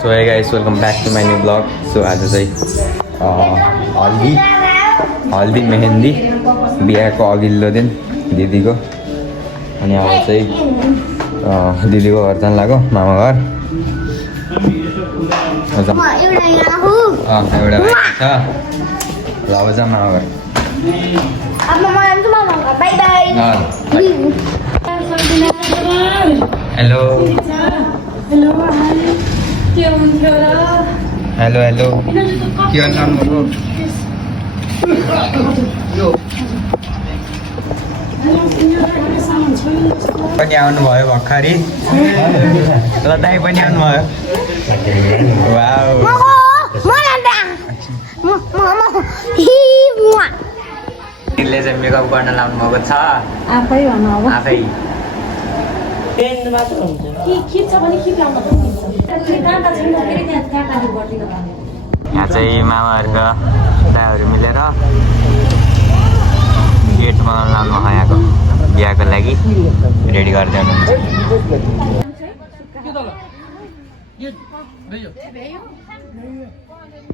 So hey guys welcome back to my new blog. So आज चाहिँ हल्दी मेहेन्दी बिहाको अघिल्लो दिन दिदीको। अनि अब चाहिँ दिदीको घर जान लाग्यो मामा घर। एउटा भाइ छ ल अब जाऊँ मामा घर। हेलो हेलो हेलो के गर्नु पनि आउनुभयो भर्खरै ल दाइ पनि आउनुभयो। वाउले चाहिँ मेकअप गर्न लाउनु भएको छ आफै। यहाँ चाहिँ मामाहरूका दाहरू मिलेर गेट बनाउनु लाउनु यहाँको बिहाको लागि रेडी गर्दै हुनुहुन्छ।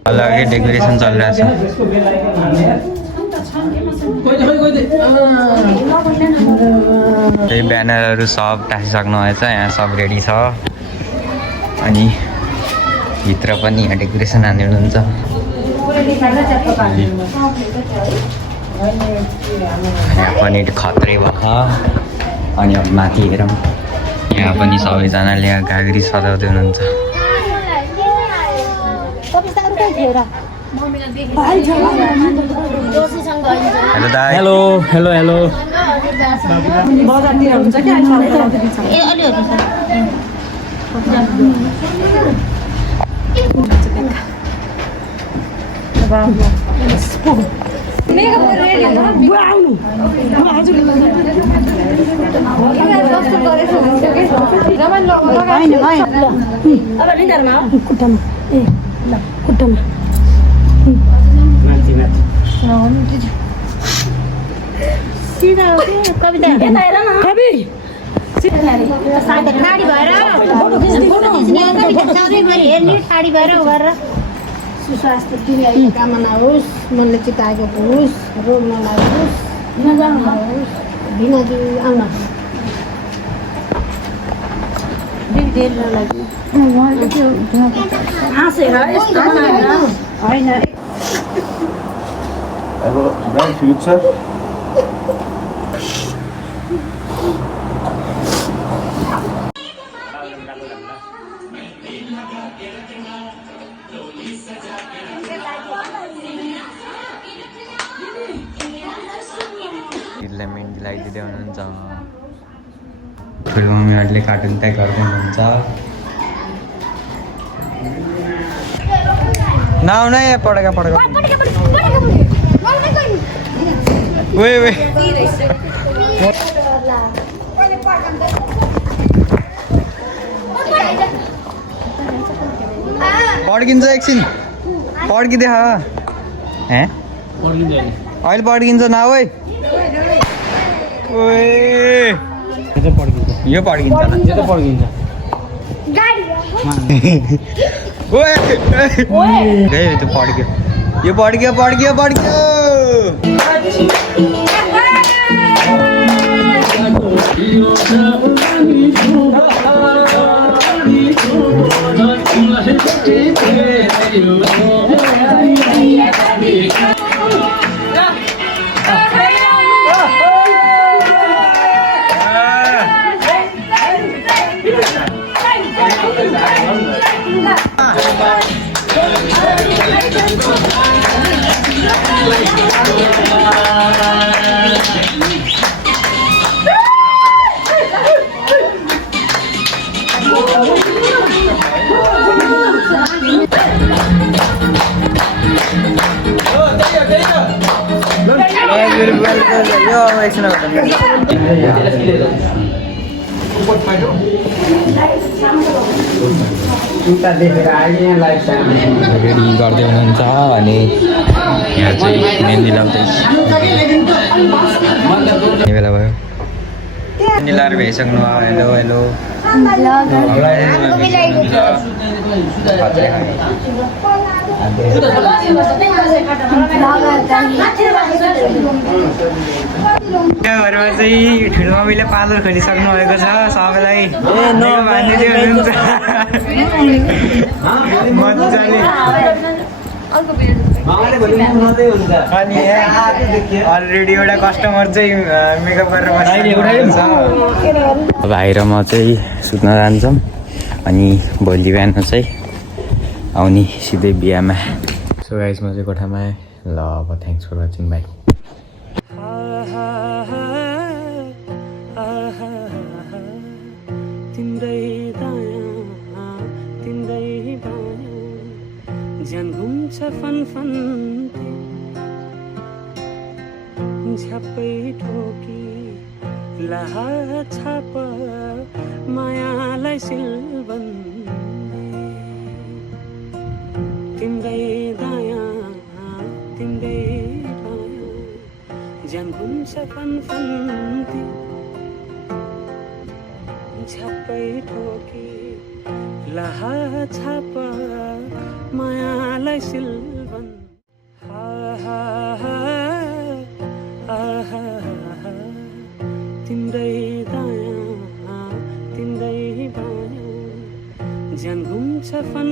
अलगै डेकोरेसन चलिरहेछ। त्यही ब्यानरहरू सब टाँसिसक्नु भएछ। यहाँ सब रेडी छ। अनि भित्र पनि यहाँ डेकोरेसन हान्नुहुन्छ। यहाँ पनि खत्रै भयो। अनि अब माथि हेरौँ यहाँ पनि सबैजनाले गाग्री सजाउँदै हुनुहुन्छ। हेलो दाइ। Hello hello hello. बजारतिर हुन्छ कि सुस्वास्थ्य दीर्घायु कामना होस्, मनले चिताएको होस्, रोग नलागोस्, नजानुहोस्। भिनाजु आउन हाँसेर यस्तो होइन। मेहन्दी लगाइदिँदै हुनुहुन्छ। ठुलो मम्मीहरूले कार्टुन ट्याग गर्दै हुनुहुन्छ। नआउन यहाँ पढेका पड्किन्छ एकछिन पड्किदेख अहिले पड्किन्छ न ओइ यो पड्किन्छ त्यो पड्क्यो यो पड्क्यो। रेडी गर्दै हुनुहुन्छ। अनि यहाँ चाहिँ मेहन्दी लाउँदैछ। बेला भयो निलाहरू भ्याइसक्नु हेलो हेलो घरमा चाहिँ ठुलो मम्मीले पार्लर खोलिसक्नु भएको छ सबैलाई मजाले अनि अलरेडी एउटा कस्टमर चाहिँ मेकअप गरेर बसिरहेको छ। भाइ र म चाहिँ सुत्न जान्छौँ अनि भोलि बिहान चाहिँ आउने सिधै बिहामा। सो गाइस म चाहिँ कोठामा आएँ ल अब थ्याङ्क्स फर वाचिङ बाई। ज्यान घुम्छ फन झ्याप्पै ठोकी लाहा छाप मायालाई सिल्बन तिम्रै दायाँ तिम्रै दायाँ ज्यान घुम्छ फन झ्याप्पै ठोकी लाहा छाप मायालाई सिल्बन तिम्रै दायाँ तिम्रै बायाँ ज्यान घुम्छ फन